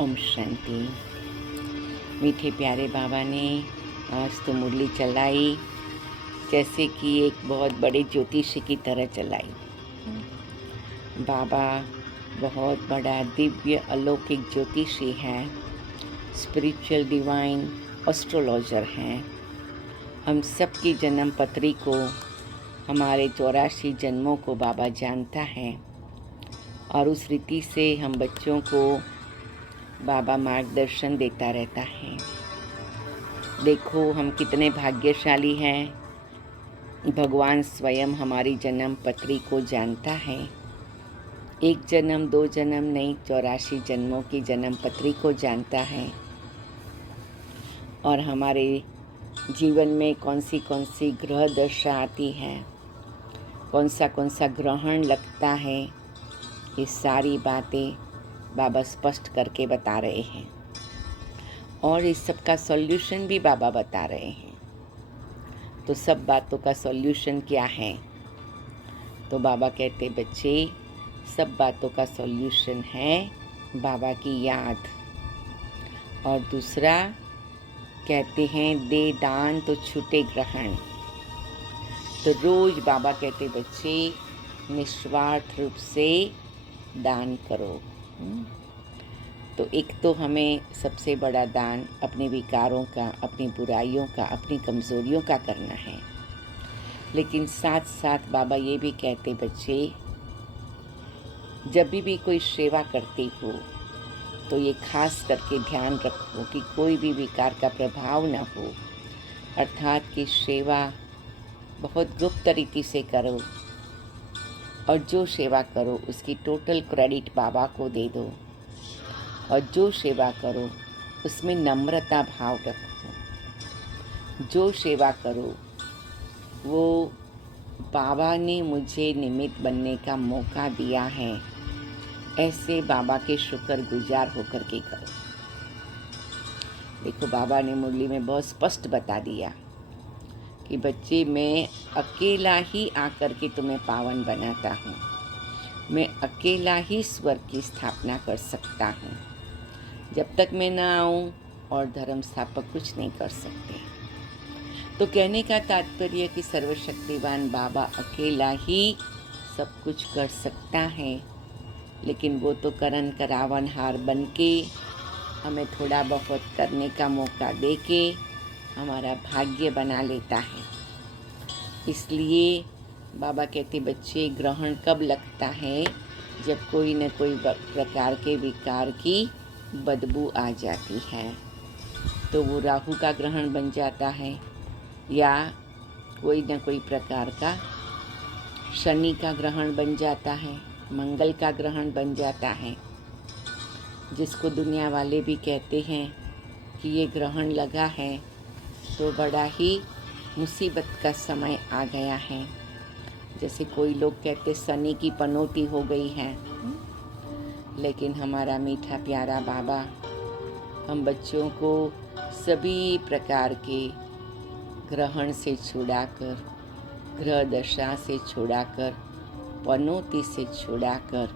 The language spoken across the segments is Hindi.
ओम शांति। मीठे प्यारे बाबा ने आज तो मुरली चलाई जैसे कि एक बहुत बड़े ज्योतिषी की तरह चलाई। बाबा बहुत बड़ा दिव्य अलौकिक ज्योतिषी हैं, स्पिरिचुअल डिवाइन एस्ट्रोलॉजर हैं। हम सब की जन्म पत्री को, हमारे 84 जन्मों को बाबा जानता है और उस रीति से हम बच्चों को बाबा मार्गदर्शन देता रहता है। देखो हम कितने भाग्यशाली हैं, भगवान स्वयं हमारी जन्म पत्री को जानता है। एक जन्म 2 जन्म नहीं, 84 जन्मों की जन्म पत्री को जानता है और हमारे जीवन में कौन सी ग्रह दशा आती है, कौन सा ग्रहण लगता है, ये सारी बातें बाबा स्पष्ट करके बता रहे हैं और इस सब का सॉल्यूशन भी बाबा बता रहे हैं। तो सब बातों का सॉल्यूशन क्या है? तो बाबा कहते बच्चे, सब बातों का सॉल्यूशन है बाबा की याद। और दूसरा कहते हैं दे दान तो छूटे ग्रहण। तो रोज बाबा कहते बच्चे निस्वार्थ रूप से दान करो। तो एक तो हमें सबसे बड़ा दान अपने विकारों का, अपनी बुराइयों का, अपनी कमज़ोरियों का करना है। लेकिन साथ साथ बाबा ये भी कहते बच्चे, जब भी कोई सेवा करते हो तो ये खास करके ध्यान रखो कि कोई भी विकार का प्रभाव न हो, अर्थात कि सेवा बहुत गुप्त तरीके से करो और जो सेवा करो उसकी टोटल क्रेडिट बाबा को दे दो और जो सेवा करो उसमें नम्रता भाव रखो। जो सेवा करो वो बाबा ने मुझे निमित्त बनने का मौका दिया है, ऐसे बाबा के शुक्रगुजार होकर के करो। देखो बाबा ने मुरली में बहुत स्पष्ट बता दिया कि बच्चे मैं अकेला ही आकर के तुम्हें पावन बनाता हूँ, मैं अकेला ही स्वर्ग की स्थापना कर सकता हूँ। जब तक मैं ना आऊँ और धर्म स्थापक कुछ नहीं कर सकते। तो कहने का तात्पर्य कि सर्वशक्तिवान बाबा अकेला ही सब कुछ कर सकता है, लेकिन वो तो करण करावनहार बन के हमें थोड़ा बहुत करने का मौका दे के हमारा भाग्य बना लेता है। इसलिए बाबा कहते बच्चे ग्रहण कब लगता है? जब कोई न कोई प्रकार के विकार की बदबू आ जाती है। तो वो राहु का ग्रहण बन जाता है या कोई न कोई प्रकार का शनि का ग्रहण बन जाता है, मंगल का ग्रहण बन जाता है, जिसको दुनिया वाले भी कहते हैं कि ये ग्रहण लगा है तो बड़ा ही मुसीबत का समय आ गया है। जैसे कोई लोग कहते शनि की पनौती हो गई है। लेकिन हमारा मीठा प्यारा बाबा हम बच्चों को सभी प्रकार के ग्रहण से छुड़ाकर, ग्रह दशा से छुड़ाकर, पनौती से छुड़ाकर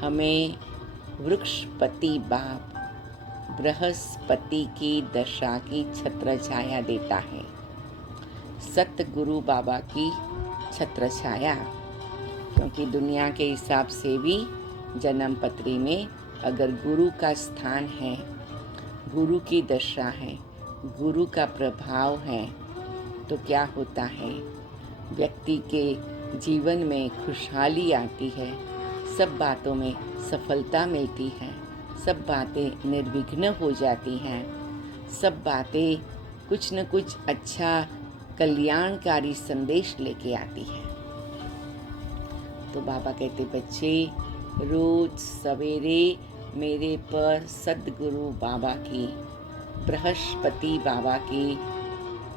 हमें वृक्षपति बाप बृहस्पति की दशा की छत्र छाया देता है, सतगुरु बाबा की छत्र छाया। क्योंकि दुनिया के हिसाब से भी जन्म पत्री में अगर गुरु का स्थान है, गुरु की दशा है, गुरु का प्रभाव है, तो क्या होता है? व्यक्ति के जीवन में खुशहाली आती है, सब बातों में सफलता मिलती है, सब बातें निर्विघ्न हो जाती हैं, सब बातें कुछ न कुछ अच्छा कल्याणकारी संदेश लेके आती है। तो बाबा कहते बच्चे रोज सवेरे मेरे पर सद्गुरु बाबा की, बृहस्पति बाबा की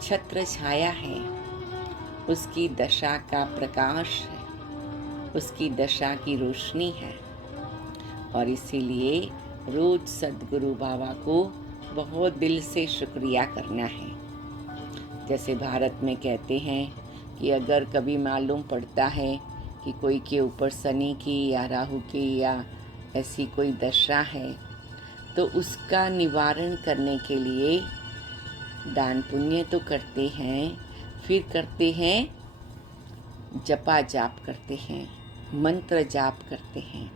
छत्र छाया है, उसकी दशा का प्रकाश है, उसकी दशा की रोशनी है और इसीलिए रोज सद्गुरु बाबा को बहुत दिल से शुक्रिया करना है। जैसे भारत में कहते हैं कि अगर कभी मालूम पड़ता है कि कोई के ऊपर शनि की या राहु की या ऐसी कोई दशा है तो उसका निवारण करने के लिए दान पुण्य तो करते हैं, फिर करते हैं जपा जाप करते हैं, मंत्र जाप करते हैं।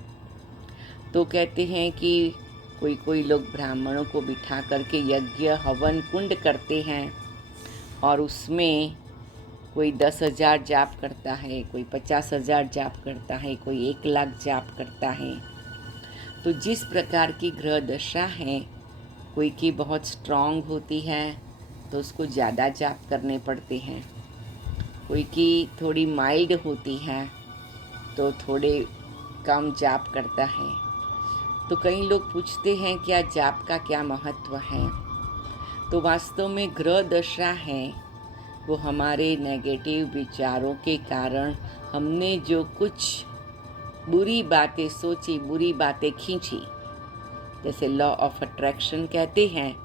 तो कहते हैं कि कोई कोई लोग ब्राह्मणों को बिठा करके यज्ञ हवन कुंड करते हैं और उसमें कोई 10,000 जाप करता है, कोई 50,000 जाप करता है, कोई 1,00,000 जाप करता है। तो जिस प्रकार की ग्रह दशा है, कोई की बहुत स्ट्रांग होती है तो उसको ज़्यादा जाप करने पड़ते हैं, कोई की थोड़ी माइल्ड होती है तो थोड़े कम जाप करता है। तो कई लोग पूछते हैं क्या जाप का क्या महत्व है। तो वास्तव में ग्रह दशा है वो हमारे नेगेटिव विचारों के कारण हमने जो कुछ बुरी बातें सोची, बुरी बातें खींची, जैसे लॉ ऑफ अट्रैक्शन कहते हैं,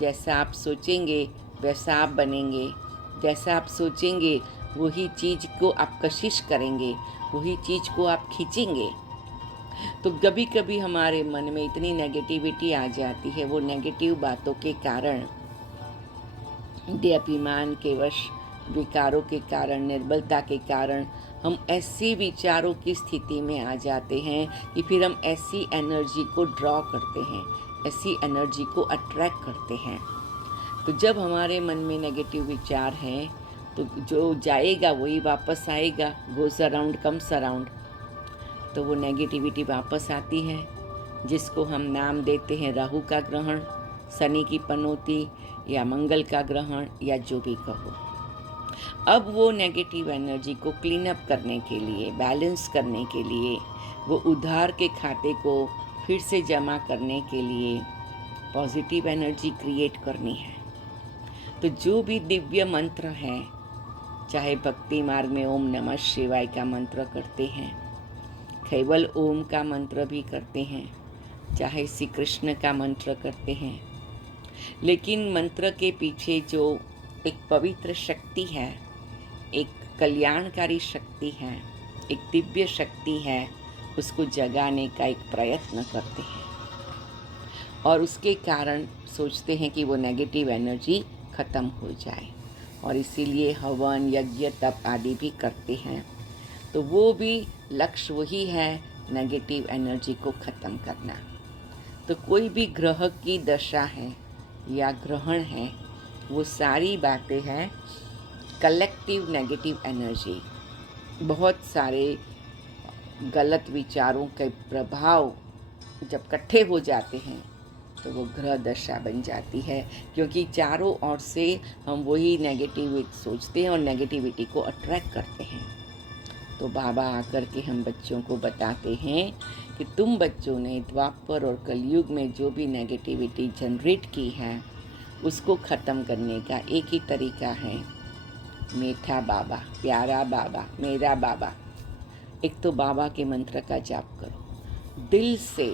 जैसा आप सोचेंगे वैसा आप बनेंगे, जैसा आप सोचेंगे वही चीज़ को आप कशिश करेंगे, वही चीज़ को आप खींचेंगे। तो कभी कभी हमारे मन में इतनी नेगेटिविटी आ जाती है, वो नेगेटिव बातों के कारण, अभिमान के वश, विकारों के कारण, निर्बलता के कारण हम ऐसे विचारों की स्थिति में आ जाते हैं कि फिर हम ऐसी एनर्जी को ड्रॉ करते हैं, ऐसी एनर्जी को अट्रैक्ट करते हैं। तो जब हमारे मन में नेगेटिव विचार हैं तो जो जाएगा वही वापस आएगा, गोस अराउंड कम्स अराउंड। तो वो नेगेटिविटी वापस आती है, जिसको हम नाम देते हैं राहु का ग्रहण, शनि की पनौती या मंगल का ग्रहण या जो भी कहो। अब वो नेगेटिव एनर्जी को क्लीन अप करने के लिए, बैलेंस करने के लिए, वो उधार के खाते को फिर से जमा करने के लिए पॉजिटिव एनर्जी क्रिएट करनी है। तो जो भी दिव्य मंत्र है, चाहे भक्ति मार्ग में ओम नमः शिवाय का मंत्र करते हैं, केवल ओम का मंत्र भी करते हैं, चाहे श्री कृष्ण का मंत्र करते हैं, लेकिन मंत्र के पीछे जो एक पवित्र शक्ति है, एक कल्याणकारी शक्ति है, एक दिव्य शक्ति है, उसको जगाने का एक प्रयत्न करते हैं और उसके कारण सोचते हैं कि वो नेगेटिव एनर्जी ख़त्म हो जाए, और इसीलिए हवन, यज्ञ, तप आदि भी करते हैं। तो वो भी लक्ष्य वही है, नेगेटिव एनर्जी को ख़त्म करना। तो कोई भी ग्रह की दशा है या ग्रहण है, वो सारी बातें हैं कलेक्टिव नेगेटिव एनर्जी। बहुत सारे गलत विचारों के प्रभाव जब इकट्ठे हो जाते हैं तो वो ग्रह दशा बन जाती है, क्योंकि चारों ओर से हम वही नेगेटिविटी सोचते हैं और नेगेटिविटी को अट्रैक्ट करते हैं। तो बाबा आकर के हम बच्चों को बताते हैं कि तुम बच्चों ने द्वापर और कलयुग में जो भी नेगेटिविटी जनरेट की है उसको ख़त्म करने का एक ही तरीका है, मीठा बाबा, प्यारा बाबा, मेरा बाबा। एक तो बाबा के मंत्र का जाप करो, दिल से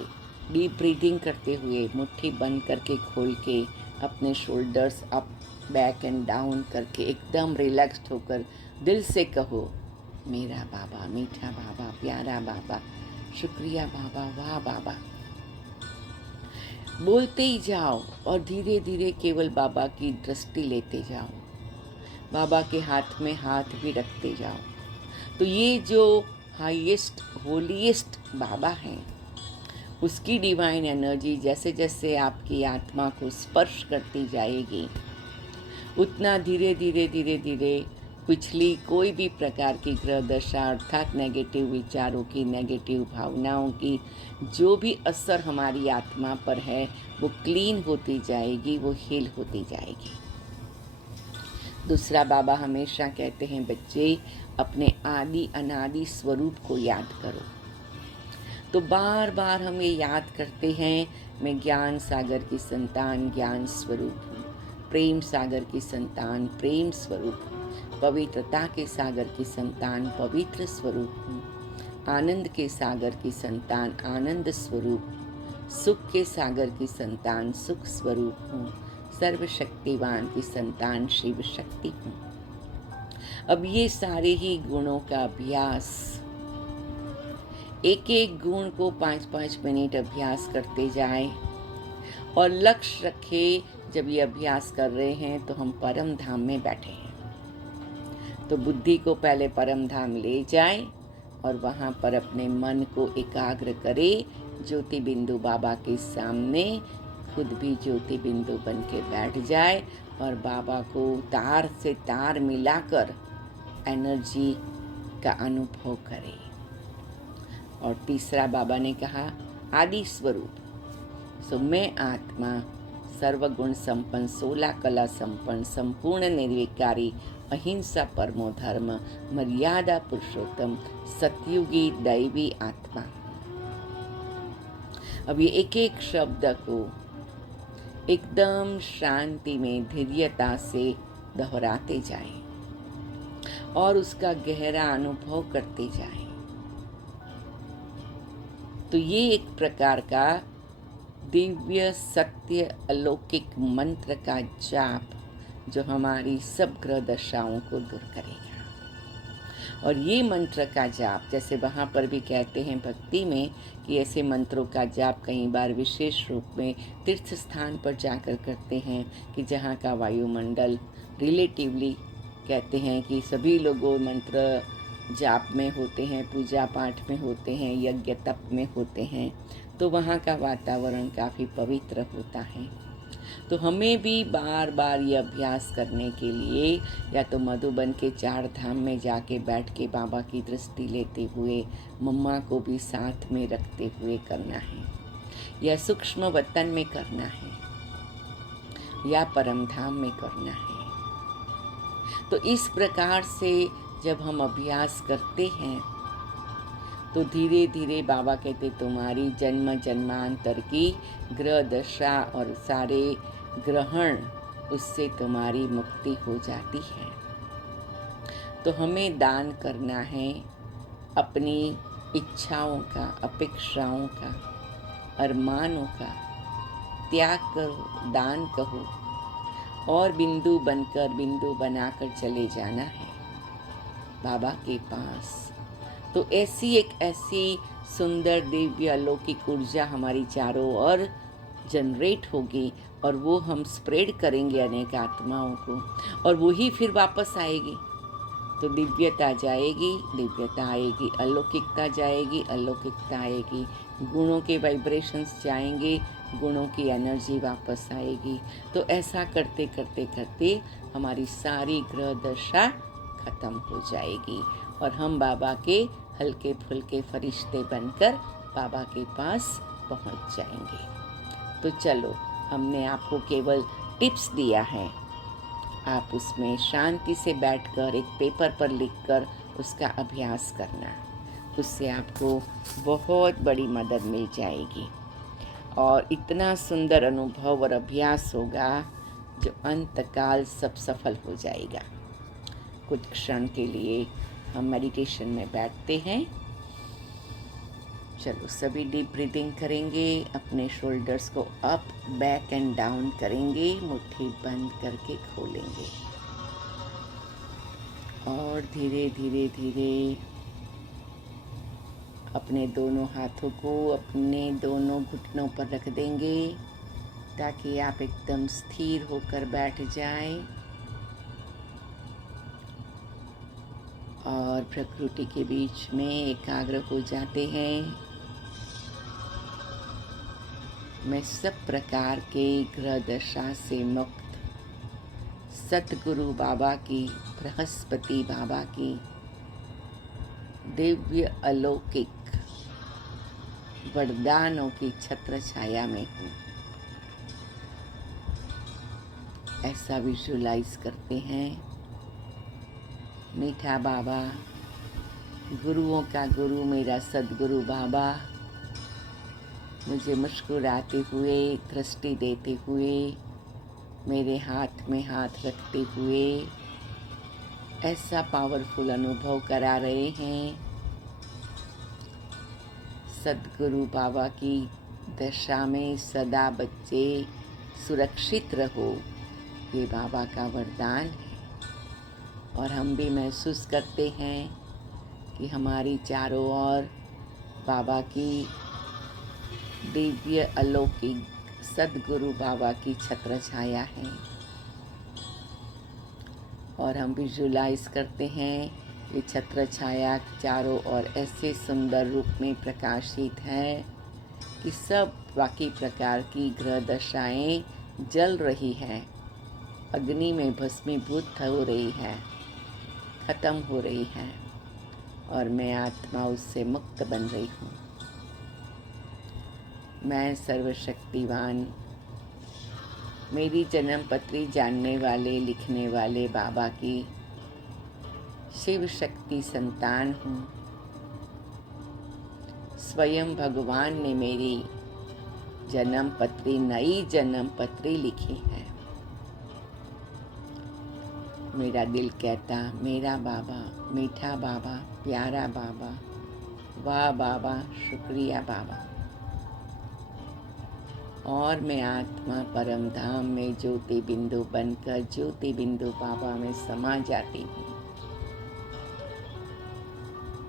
डीप ब्रीदिंग करते हुए, मुट्ठी बंद करके खोल के, अपने shoulders up, back and down करके एकदम रिलैक्स्ड होकर दिल से कहो, मेरा बाबा, मीठा बाबा, प्यारा बाबा, शुक्रिया बाबा, वाह बाबा। बोलते ही जाओ और धीरे धीरे केवल बाबा की दृष्टि लेते जाओ, बाबा के हाथ में हाथ भी रखते जाओ। तो ये जो हाईएस्ट होलीएस्ट बाबा हैं, उसकी डिवाइन एनर्जी जैसे जैसे आपकी आत्मा को स्पर्श करती जाएगी, उतना धीरे धीरे धीरे धीरे पिछली कोई भी प्रकार की ग्रह दशा अर्थात नेगेटिव विचारों की, नेगेटिव भावनाओं की जो भी असर हमारी आत्मा पर है वो क्लीन होती जाएगी, वो हील होती जाएगी। दूसरा, बाबा हमेशा कहते हैं बच्चे अपने आदि अनादि स्वरूप को याद करो। तो बार बार हम ये याद करते हैं, मैं ज्ञान सागर की संतान ज्ञान स्वरूप हूँ, प्रेम सागर की संतान प्रेम स्वरूप हूँ, पवित्रता के सागर की संतान पवित्र स्वरूप हूँ, आनंद के सागर की संतान आनंद स्वरूप, सुख के सागर की संतान सुख स्वरूप हूँ, सर्वशक्तिवान की संतान शिव शक्ति हूँ। अब ये सारे ही गुणों का अभ्यास, एक एक गुण को 5-5 मिनट अभ्यास करते जाए और लक्ष्य रखे, जब ये अभ्यास कर रहे हैं तो हम परम धाम में बैठे हैं। तो बुद्धि को पहले परम धाम ले जाए और वहाँ पर अपने मन को एकाग्र करे, ज्योति बिंदु बाबा के सामने खुद भी ज्योति बिंदु बन के बैठ जाए और बाबा को तार से तार मिलाकर एनर्जी का अनुभव करे। और तीसरा बाबा ने कहा आदि स्वरूप। सो मैं आत्मा सर्वगुण संपन्न, 16 कला संपन्न, संपूर्ण निर्विकारी, अहिंसा परमो धर्म, मर्यादा पुरुषोत्तम, सतयुगी दैवी आत्मा। अब ये एक एक शब्द को एकदम शांति में धैर्यता से दोहराते जाएं और उसका गहरा अनुभव करते जाएं। तो ये एक प्रकार का दिव्य सत्य अलौकिक मंत्र का जाप जो हमारी सब ग्रह दशाओं को दूर करेगा। और ये मंत्र का जाप, जैसे वहाँ पर भी कहते हैं भक्ति में कि ऐसे मंत्रों का जाप कई बार विशेष रूप में तीर्थ स्थान पर जाकर करते हैं कि जहाँ का वायुमंडल रिलेटिवली कहते हैं कि सभी लोग मंत्र जाप में होते हैं, पूजा पाठ में होते हैं, यज्ञ तप में होते हैं, तो वहाँ का वातावरण काफ़ी पवित्र होता है। तो हमें भी बार बार ये अभ्यास करने के लिए या तो मधुबन के 4 धाम में जाके बैठ के बाबा की दृष्टि लेते हुए मम्मा को भी साथ में रखते हुए करना है, या सूक्ष्म वतन में करना है, या परम धाम में करना है। तो इस प्रकार से जब हम अभ्यास करते हैं तो धीरे धीरे बाबा कहते तुम्हारी जन्म जन्मांतर की ग्रह दशा और सारे ग्रहण, उससे तुम्हारी मुक्ति हो जाती है। तो हमें दान करना है अपनी इच्छाओं का, अपेक्षाओं का, अरमानों का त्याग करो, दान कहो और बिंदु बनकर, बिंदु बनाकर चले जाना है बाबा के पास। तो ऐसी सुंदर दिव्य अलौकिक ऊर्जा हमारी चारों ओर जनरेट होगी और वो हम स्प्रेड करेंगे अनेक आत्माओं को, और वही फिर वापस आएगी। तो दिव्यता जाएगी, दिव्यता आएगी, अलौकिकता जाएगी, अलौकिकता आएगी, गुणों के वाइब्रेशंस जाएंगे, गुणों की एनर्जी वापस आएगी। तो ऐसा करते करते करते हमारी सारी ग्रह दशा खत्म हो जाएगी और हम बाबा के हल्के फुल्के फरिश्ते बनकर बाबा के पास पहुंच जाएंगे। तो चलो, हमने आपको केवल टिप्स दिया है, आप उसमें शांति से बैठकर एक पेपर पर लिखकर उसका अभ्यास करना, उससे आपको बहुत बड़ी मदद मिल जाएगी और इतना सुंदर अनुभव और अभ्यास होगा जो अंतकाल सब सफल हो जाएगा। कुछ क्षण के लिए हम मेडिटेशन में बैठते हैं। चलो, सभी डीप ब्रीदिंग करेंगे, अपने शोल्डर्स को अप, बैक एंड डाउन करेंगे, मुट्ठी बंद करके खोलेंगे और धीरे धीरे धीरे अपने दोनों हाथों को अपने दोनों घुटनों पर रख देंगे ताकि आप एकदम स्थिर होकर बैठ जाएं और प्रकृति के बीच में एकाग्र हो जाते हैं। मैं सब प्रकार के ग्रह दशा से मुक्त सतगुरु बाबा की, बृहस्पति बाबा की दिव्य अलौकिक वरदानों की छत्र छाया में हूँ, ऐसा विजुलाइज करते हैं। मीठा बाबा, गुरुओं का गुरु मेरा सद्गुरु बाबा मुझे मुस्कुराते हुए, दृष्टि देते हुए, मेरे हाथ में हाथ रखते हुए ऐसा पावरफुल अनुभव करा रहे हैं। सद्गुरु बाबा की दशा में सदा बच्चे सुरक्षित रहो, ये बाबा का वरदान है। और हम भी महसूस करते हैं कि हमारी चारों ओर बाबा की दिव्य अलौकिक सद्गुरु बाबा की छत्र छाया है और हम विजुलाइज करते हैं ये छत्र छाया चारों ओर ऐसे सुंदर रूप में प्रकाशित है कि सब बाकी प्रकार की ग्रह दशाएं जल रही है, अग्नि में भस्मीभूत हो रही है, खत्म हो रही है और मैं आत्मा उससे मुक्त बन रही हूँ। मैं सर्वशक्तिवान, मेरी जन्म पत्री जानने वाले लिखने वाले बाबा की शिव शक्ति संतान हूँ। स्वयं भगवान ने मेरी जन्म पत्री, नई जन्म पत्री लिखी है। मेरा दिल कहता, मेरा बाबा, मीठा बाबा, प्यारा बाबा, वाह बाबा, शुक्रिया बाबा। और मैं आत्मा परम धाम में ज्योति बिंदु बनकर ज्योति बिंदु बाबा में समा जाती हूँ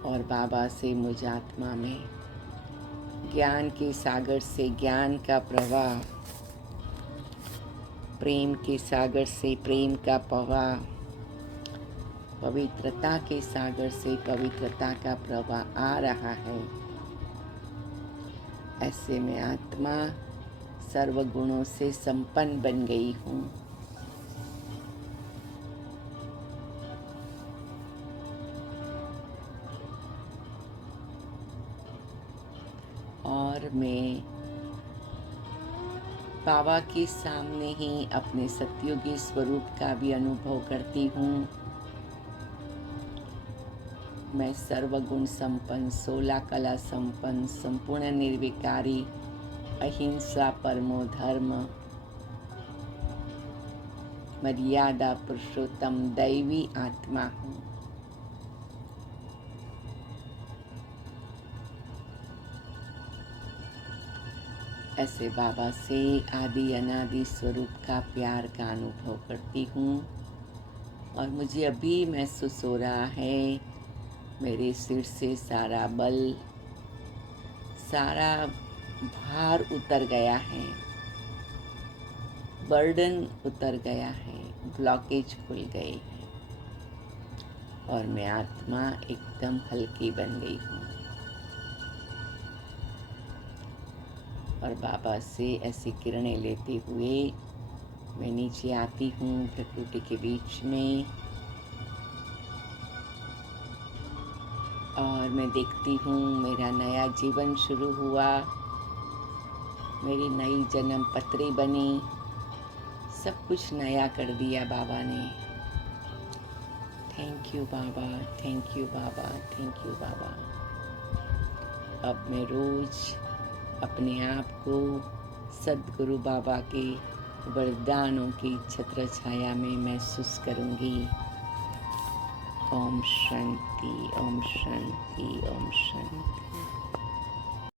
और बाबा से मुझ आत्मा में ज्ञान के सागर से ज्ञान का प्रवाह, प्रेम के सागर से प्रेम का प्रवाह, पवित्रता के सागर से पवित्रता का प्रवाह आ रहा है। ऐसे में आत्मा सर्वगुणों से संपन्न बन गई हूँ। और मैं बाबा के सामने ही अपने सतयुगी स्वरूप का भी अनुभव करती हूँ। मैं सर्वगुण संपन्न, 16 कला संपन्न, संपूर्ण निर्विकारी, अहिंसा परमो धर्म, मर्यादा पुरुषोत्तम दैवी आत्मा हूँ। ऐसे बाबा से आदि अनादि स्वरूप का प्यार का अनुभव करती हूँ और मुझे अभी महसूस हो रहा है मेरे सिर से सारा बल, सारा भार उतर गया है, बर्डन उतर गया है, ब्लॉकेज खुल गई है और मैं आत्मा एकदम हल्की बन गई हूँ। और बाबा से ऐसी किरणें लेते हुए मैं नीचे आती हूँ प्रकृति के बीच में और मैं देखती हूँ मेरा नया जीवन शुरू हुआ, मेरी नई जन्म पत्री बनी, सब कुछ नया कर दिया बाबा ने। थैंक यू बाबा, थैंक यू बाबा, थैंक यू बाबा। अब मैं रोज़ अपने आप को सद्गुरु बाबा के वरदानों की छत्र छाया में महसूस करूंगी। ओम शांति, ओम शांति, ओम शांति।